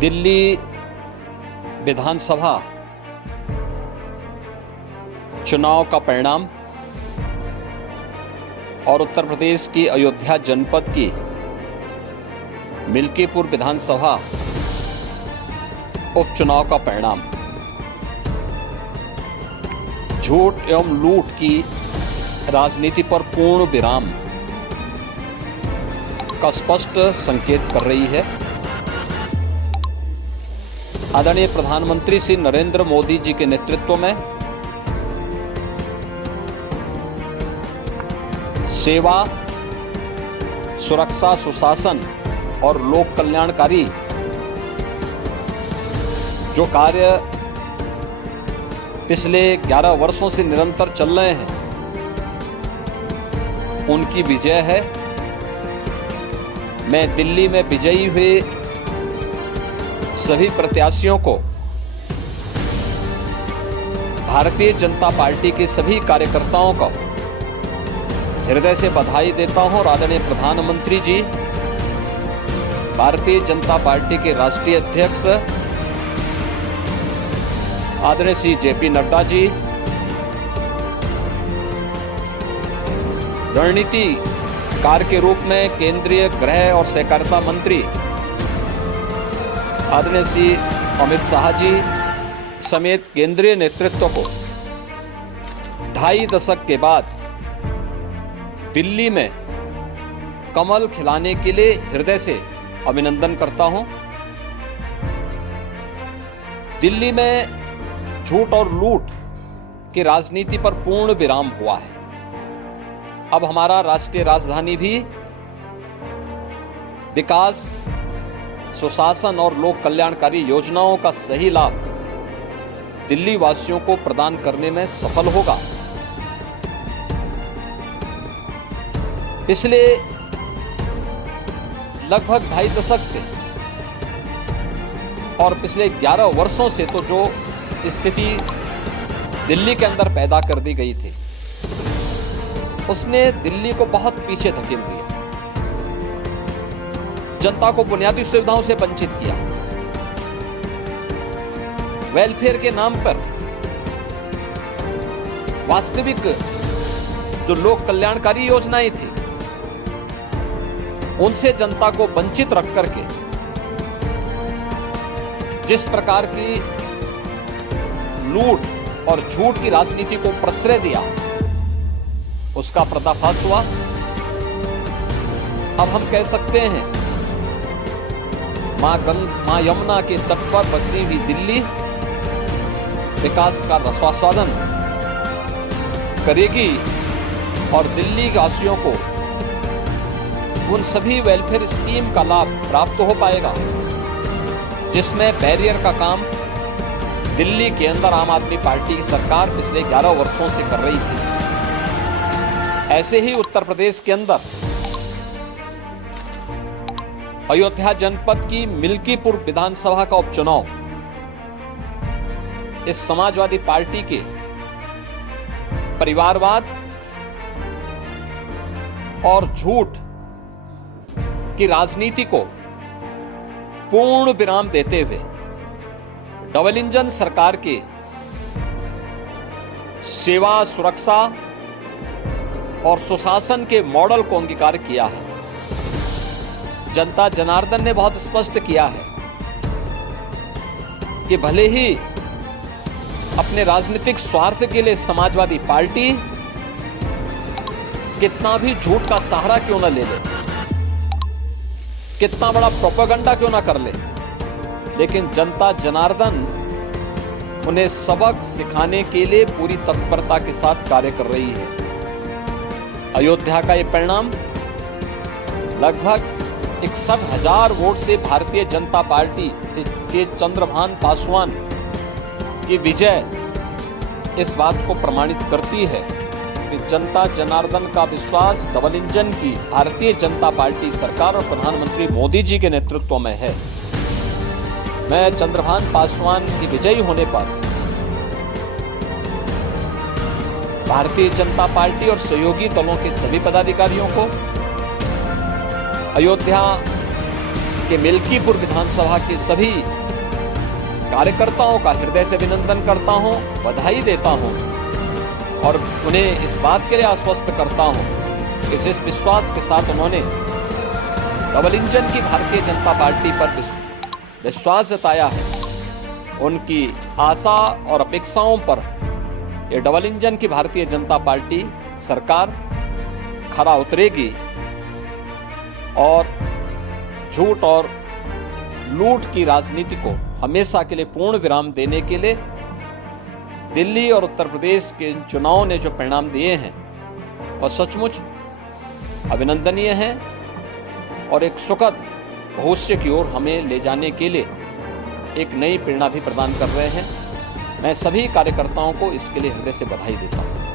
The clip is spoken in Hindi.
दिल्ली विधानसभा चुनाव का परिणाम और उत्तर प्रदेश की अयोध्या जनपद की मिल्कीपुर विधानसभा उपचुनाव का परिणाम झूठ एवं लूट की राजनीति पर पूर्ण विराम का स्पष्ट संकेत कर रही है। आदरणीय प्रधानमंत्री श्री नरेंद्र मोदी जी के नेतृत्व में सेवा, सुरक्षा, सुशासन और लोक कल्याणकारी जो कार्य पिछले 11 वर्षों से निरंतर चल रहे हैं, उनकी विजय है। मैं दिल्ली में विजयी हुए सभी प्रत्याशियों को, भारतीय जनता पार्टी के सभी कार्यकर्ताओं को हृदय से बधाई देता हूं और आदरणीय प्रधानमंत्री जी, भारतीय जनता पार्टी के राष्ट्रीय अध्यक्ष आदरणीय श्री जेपी नड्डा जी, रणनीतिकार के रूप में केंद्रीय गृह और सहकारिता मंत्री आदरणीय श्री अमित शाह जी समेत केंद्रीय नेतृत्व को 2.5 दशक के बाद दिल्ली में कमल खिलाने के लिए हृदय से अभिनंदन करता हूं। दिल्ली में झूठ और लूट की राजनीति पर पूर्ण विराम हुआ है। अब हमारा राष्ट्रीय राजधानी भी विकास, सुशासन और लोक कल्याणकारी योजनाओं का सही लाभ दिल्ली वासियों को प्रदान करने में सफल होगा। पिछले लगभग 2.5 दशक से और पिछले 11 वर्षों से तो जो स्थिति दिल्ली के अंदर पैदा कर दी गई थी, उसने दिल्ली को बहुत पीछे धकेल दिया, जनता को बुनियादी सुविधाओं से वंचित किया। वेलफेयर के नाम पर वास्तविक जो लोक कल्याणकारी योजनाएं थी, उनसे जनता को वंचित रख करके जिस प्रकार की लूट और झूठ की राजनीति को प्रश्रय दिया, उसका पर्दाफाश हुआ। अब हम कह सकते हैं मां यमुना के तट पर बसी हुई दिल्ली विकास का रसास्वादन करेगी और दिल्ली वासियों को उन सभी वेलफेयर स्कीम का लाभ प्राप्त हो पाएगा जिसमें बैरियर का काम दिल्ली के अंदर आम आदमी पार्टी की सरकार पिछले 11 वर्षों से कर रही थी। ऐसे ही उत्तर प्रदेश के अंदर अयोध्या जनपद की मिल्कीपुर विधानसभा का उपचुनाव इस समाजवादी पार्टी के परिवारवाद और झूठ की राजनीति को पूर्ण विराम देते हुए डबल इंजन सरकार के सेवा, सुरक्षा और सुशासन के मॉडल को अंगीकार किया है। जनता जनार्दन ने बहुत स्पष्ट किया है कि भले ही अपने राजनीतिक स्वार्थ के लिए समाजवादी पार्टी कितना भी झूठ का सहारा क्यों न ले ले, कितना बड़ा प्रोपेगेंडा क्यों ना कर ले, लेकिन जनता जनार्दन उन्हें सबक सिखाने के लिए पूरी तत्परता के साथ कार्य कर रही है। अयोध्या का यह परिणाम लगभग 61,000 वोट से भारतीय जनता पार्टी के चंद्रभान पासवान की विजय इस बात को प्रमाणित करती है कि जनता जनार्दन का विश्वास डबल इंजन की भारतीय जनता पार्टी सरकार और प्रधानमंत्री मोदी जी के नेतृत्व में है। मैं चंद्रभान पासवान की विजयी होने पर भारतीय जनता पार्टी और सहयोगी दलों के सभी पदाधिकारियों को, अयोध्या कि मिल्कीपुर विधानसभा के सभी कार्यकर्ताओं का हृदय से अभिनंदन करता हूं, बधाई देता हूं और उन्हें इस बात के लिए आश्वस्त करता हूं कि जिस विश्वास के साथ उन्होंने डबल इंजन की भारतीय जनता पार्टी पर विश्वास जताया है, उनकी आशा और अपेक्षाओं पर ये डबल इंजन की भारतीय जनता पार्टी सरकार खरा उतरेगी और झूठ और लूट की राजनीति को हमेशा के लिए पूर्ण विराम देने के लिए दिल्ली और उत्तर प्रदेश के इन चुनावों ने जो परिणाम दिए हैं वह सचमुच अभिनंदनीय है और एक सुखद भविष्य की ओर हमें ले जाने के लिए एक नई प्रेरणा भी प्रदान कर रहे हैं। मैं सभी कार्यकर्ताओं को इसके लिए हृदय से बधाई देता हूं।